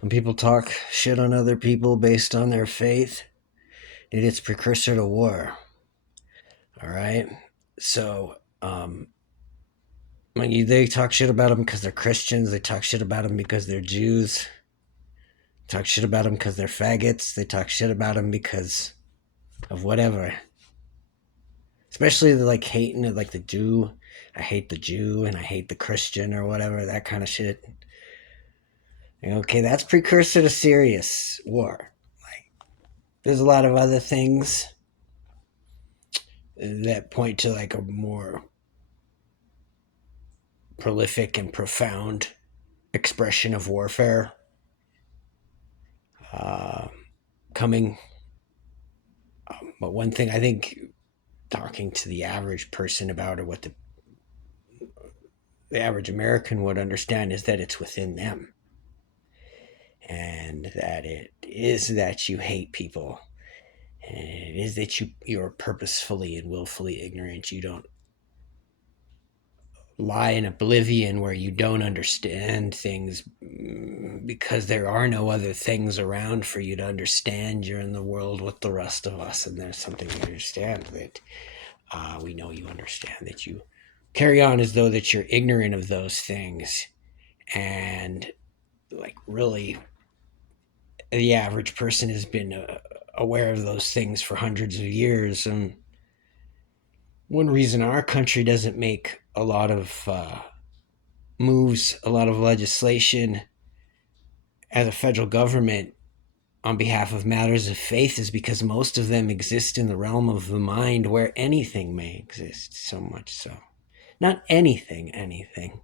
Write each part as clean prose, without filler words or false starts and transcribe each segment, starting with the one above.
When people talk shit on other people based on their faith, it's precursor to war. All right. So they talk shit about them because they're Christians. They talk shit about them because they're Jews. Talk shit about them because they're faggots. They talk shit about them because of whatever. Especially the like hating it, like the Jew. I hate the Jew and I hate the Christian or whatever, that kind of shit. Okay, that's precursor to serious war. There's a lot of other things that point to like a more prolific and profound expression of warfare uh, coming. But one thing I think talking to the average person about, or what the average American would understand, is that it's within them, and that it is that you hate people, and it is that you're purposefully and willfully ignorant. You don't lie in oblivion where you don't understand things because there are no other things around for you to understand. You're in the world with the rest of us, and there's something you understand that we know you understand, that you carry on as though that you're ignorant of those things. And like really, the average person has been aware of those things for hundreds of years. And one reason our country doesn't make a lot of moves, a lot of legislation as a federal government on behalf of matters of faith is because most of them exist in the realm of the mind, where anything may exist. So much so, not anything,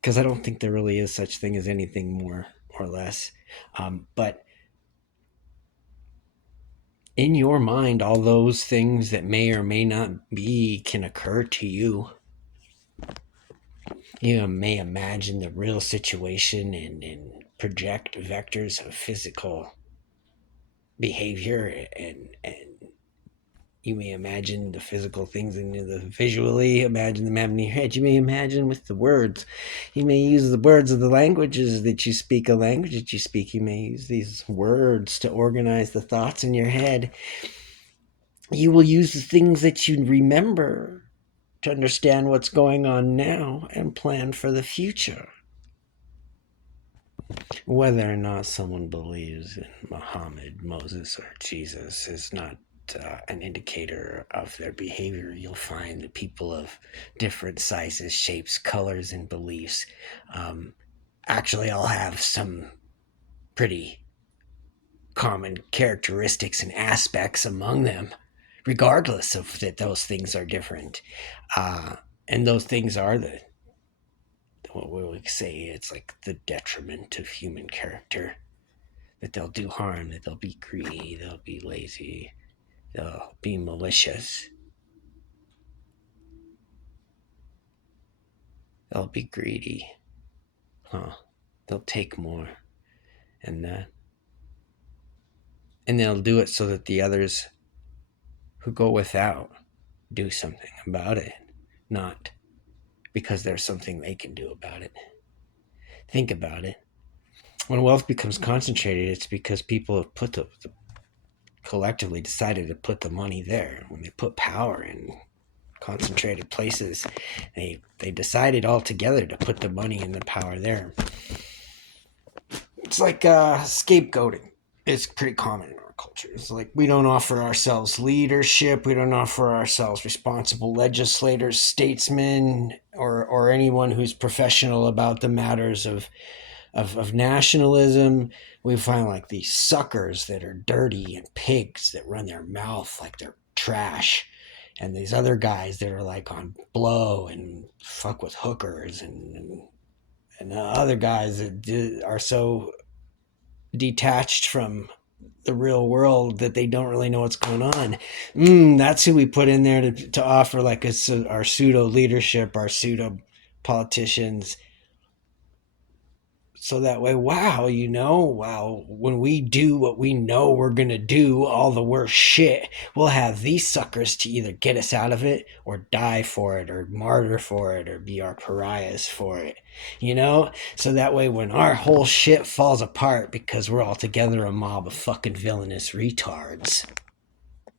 because I don't think there really is such thing as anything more or less. But in your mind, all those things that may or may not be can occur to you. You may imagine the real situation and project vectors of physical behavior, and you may imagine the physical things and the visually imagine them having in your head. You may imagine with the words. You may use the words of the languages that you speak, a language that you speak. You may use these words to organize the thoughts in your head. You will use the things that you remember to understand what's going on now and plan for the future. Whether or not someone believes in Muhammad, Moses, or Jesus is not an indicator of their behavior. You'll find that people of different sizes, shapes, colors, and beliefs actually all have some pretty common characteristics and aspects among them, regardless of that those things are different. And those things are what we would say, it's like the detriment of human character, that they'll do harm, that they'll be greedy, they'll be lazy, they'll be malicious, they'll be greedy, they'll take more, and and they'll do it so that the others who go without do something about it, not because there's something they can do about it. Think about it. When wealth becomes concentrated, it's because people have collectively decided to put the money there. When they put power in concentrated places, they decided all together to put the money and the power there. It's like scapegoating. It's pretty common in our culture. It's like we don't offer ourselves leadership. We don't offer ourselves responsible legislators, statesmen, or anyone who's professional about the matters of nationalism. We find like these suckers that are dirty and pigs that run their mouth like they're trash, and these other guys that are like on blow and fuck with hookers, and other guys that are so detached from the real world that they don't really know what's going on. That's who we put in there to offer like our pseudo leadership, our pseudo politicians, So that way, wow, when we do what we know we're going to do, all the worst shit, we'll have these suckers to either get us out of it or die for it or martyr for it or be our pariahs for it, So that way, when our whole shit falls apart because we're all together a mob of fucking villainous retards,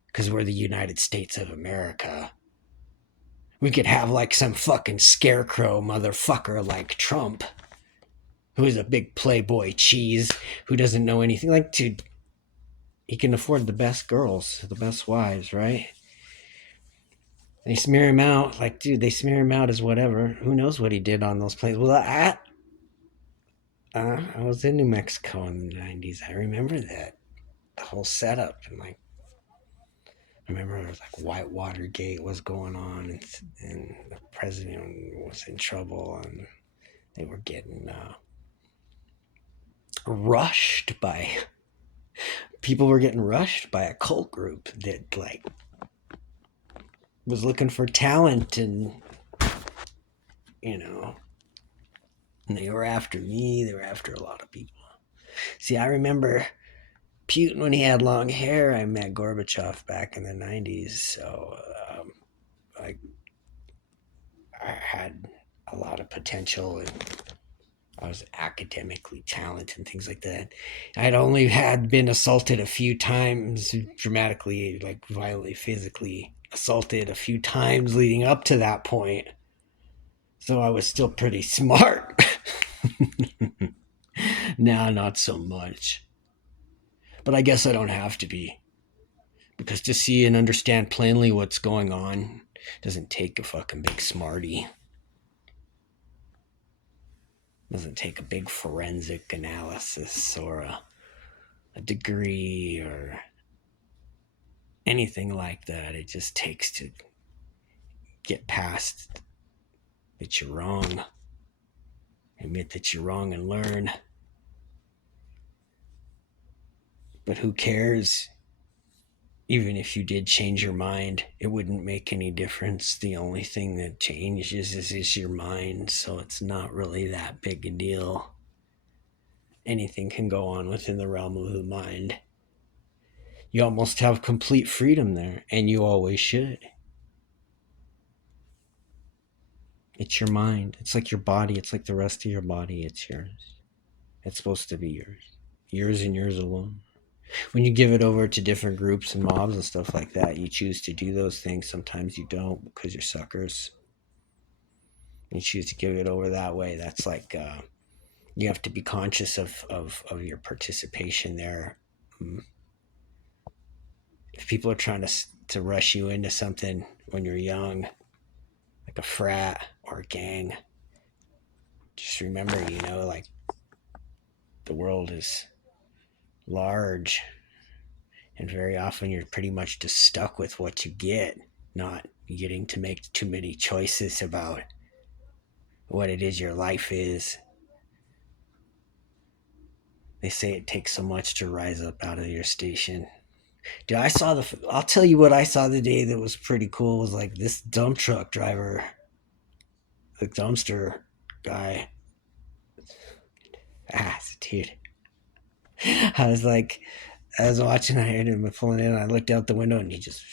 because we're the United States of America, we could have like some fucking scarecrow motherfucker like Trump, who is a big playboy cheese, who doesn't know anything. Like, dude, he can afford the best girls, the best wives, right? They smear him out. Like, dude, they smear him out as whatever. Who knows what he did on those planes? Well, I was in New Mexico in the 90s. I remember that. The whole setup. And, like, I remember it was like Whitewater Gate was going on, and the president was in trouble, and they were getting rushed by people were getting rushed by a cult group that like was looking for talent, and you know and they were after me, they were after a lot of people. See, I remember Putin when he had long hair. I met Gorbachev back in the 90s, so I, I had a lot of potential, and I was academically talented and things like that. I'd only had been assaulted a few times, dramatically, like violently, physically assaulted a few times leading up to that point. So I was still pretty smart. Now, not so much. But I guess I don't have to be. Because to see and understand plainly what's going on doesn't take a fucking big smarty. Doesn't take a big forensic analysis or a degree or anything like that. It just takes to get past that you're wrong, admit that you're wrong, and learn. But who cares? Even if you did change your mind, it wouldn't make any difference. The only thing that changes is your mind, so it's not really that big a deal. Anything can go on within the realm of the mind. You almost have complete freedom there, and you always should. It's your mind. It's like your body. It's like the rest of your body. It's yours. It's supposed to be yours. Yours and yours alone. When you give it over to different groups and mobs and stuff like that, you choose to do those things. Sometimes you don't because you're suckers. You choose to give it over that way. That's like you have to be conscious of your participation there. If people are trying to rush you into something when you're young, like a frat or a gang, just remember, like the world is large, and very often you're pretty much just stuck with what you get, not getting to make too many choices about what it is your life is. They say it takes so much to rise up out of your station. Dude, I'll tell you what I saw the day that was pretty cool was like this dump truck driver, the dumpster guy. Dude. I was watching, I heard him pulling in, I looked out the window and he just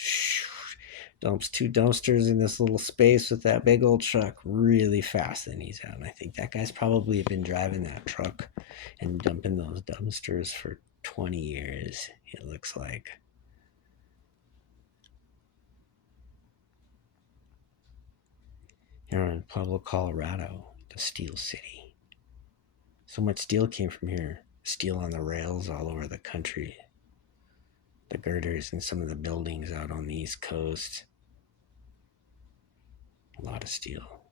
dumps two dumpsters in this little space with that big old truck really fast, and he's out. And I think that guy's probably been driving that truck and dumping those dumpsters for 20 years, it looks like. Here in Pueblo, Colorado, the Steel City. So much steel came from here. Steel on the rails all over the country. The girders and some of the buildings out on the East Coast. A lot of steel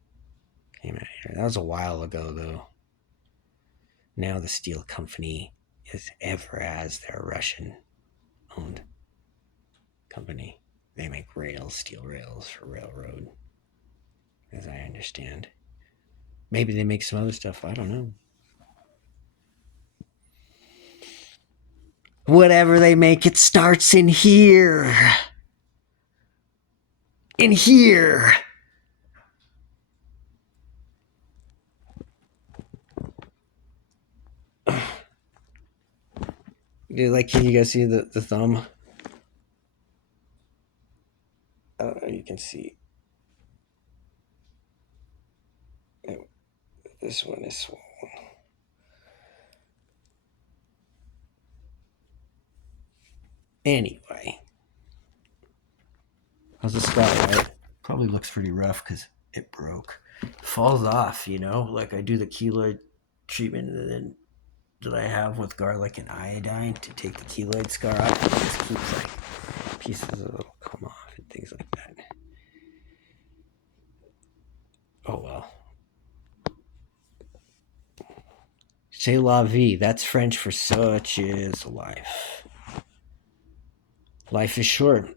came out here. That was a while ago, though. Now the steel company is Evraz. They're a Russian-owned company. They make steel rails for railroad, as I understand. Maybe they make some other stuff. I don't know. Whatever they make, it starts in here. In here. Like, can you guys see the thumb? You can see. Oh, this one is swollen. Anyway, how's the scar, right? Probably looks pretty rough because it broke. Falls off, Like I do the keloid treatment and then that I have with garlic and iodine to take the keloid scar off. It just keeps like pieces of it'll come off and things like that. Oh well. C'est la vie. That's French for such is life. Life is short.